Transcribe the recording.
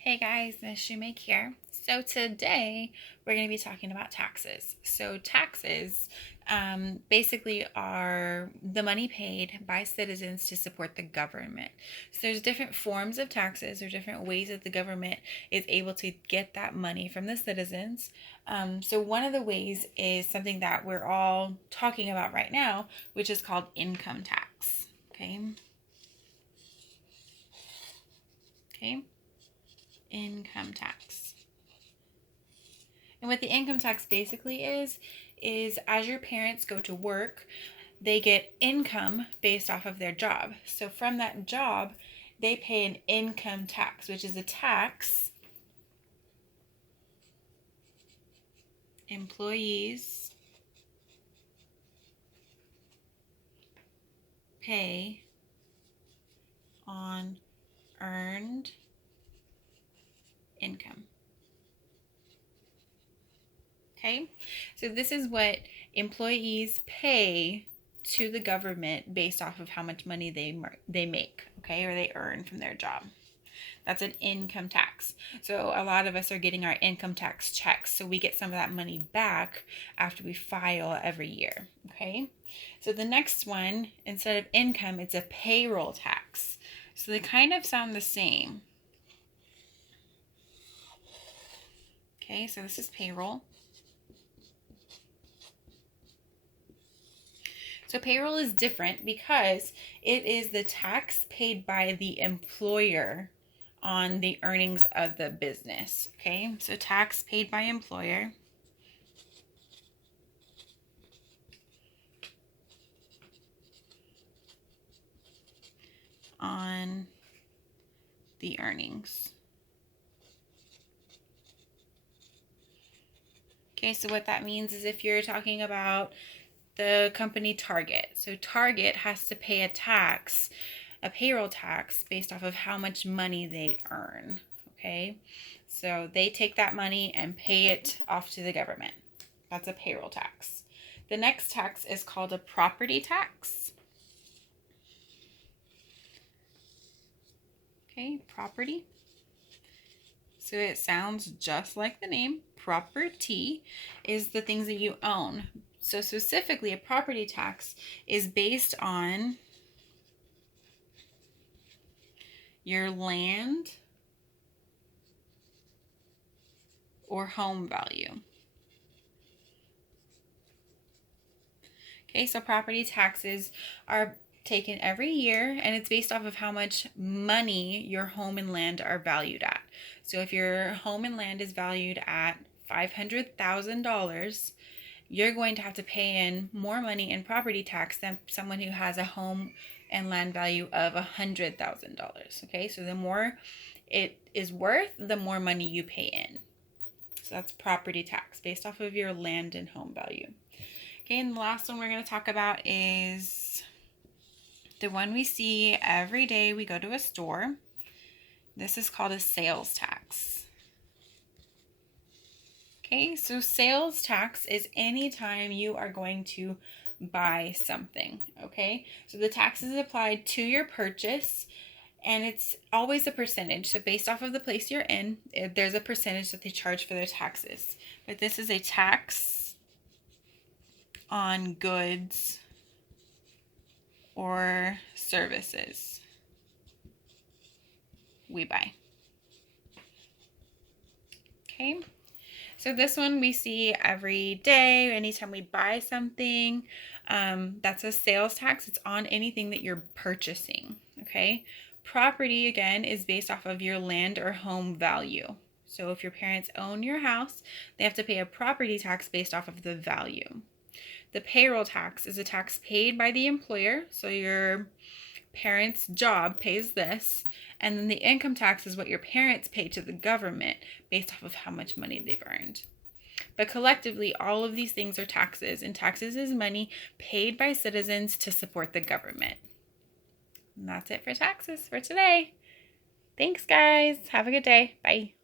Hey guys, Miss Shoemake here. So today we're going to be talking about taxes. So taxes basically are the money paid by citizens to support the government. So there's different forms of taxes or different ways that the government is able to get that money from the citizens. So one of the ways is something that we're all talking about right now, which is called income tax. Okay. Okay. Income tax. And what the income tax basically is as your parents go to work, they get income based off of their job. So from that job, they pay an income tax, which is a tax employees pay on earned income. Okay, so this is what employees pay to the government based off of how much money they make, okay, or they earn from their job. That's an income tax. So a lot of us are getting our income tax checks, so we get some of that money back after we file every year, okay? So the next one, instead of income, it's a payroll tax. So they kind of sound the same. Okay, so this is payroll. So payroll is different because it is the tax paid by the employer on the earnings of the business. Okay, so tax paid by employer on the earnings. Okay, so what that means is if you're talking about the company Target, so Target has to pay a tax, a payroll tax based off of how much money they earn. Okay, so they take that money and pay it off to the government. That's a payroll tax. The next tax is called a property tax. Okay, property. So it sounds just like the name. Property is the things that you own. So specifically, a property tax is based on your land or home value. Okay, so property taxes are taken every year and it's based off of how much money your home and land are valued at. So if your home and land is valued at $500,000, you're going to have to pay in more money in property tax than someone who has a home and land value of $100,000. Okay, so the more it is worth, the more money you pay in. So that's property tax based off of your land and home value. Okay, and the last one we're going to talk about is the one we see every day we go to a store. This is called a sales tax. Okay, so sales tax is anytime you are going to buy something, okay? So the tax is applied to your purchase and it's always a percentage. So based off of the place you're in, there's a percentage that they charge for their taxes. But this is a tax on goods or services we buy. Okay, so this one we see every day, anytime we buy something. That's a sales tax. It's on anything that you're purchasing. Okay, property again is based off of your land or home value. So if your parents own your house, they have to pay a property tax based off of the value. The payroll tax is a tax paid by the employer. So your parents' job pays this. And then the income tax is what your parents pay to the government based off of how much money they've earned. But collectively, all of these things are taxes, and taxes is money paid by citizens to support the government. And that's it for taxes for today. Thanks, guys. Have a good day. Bye.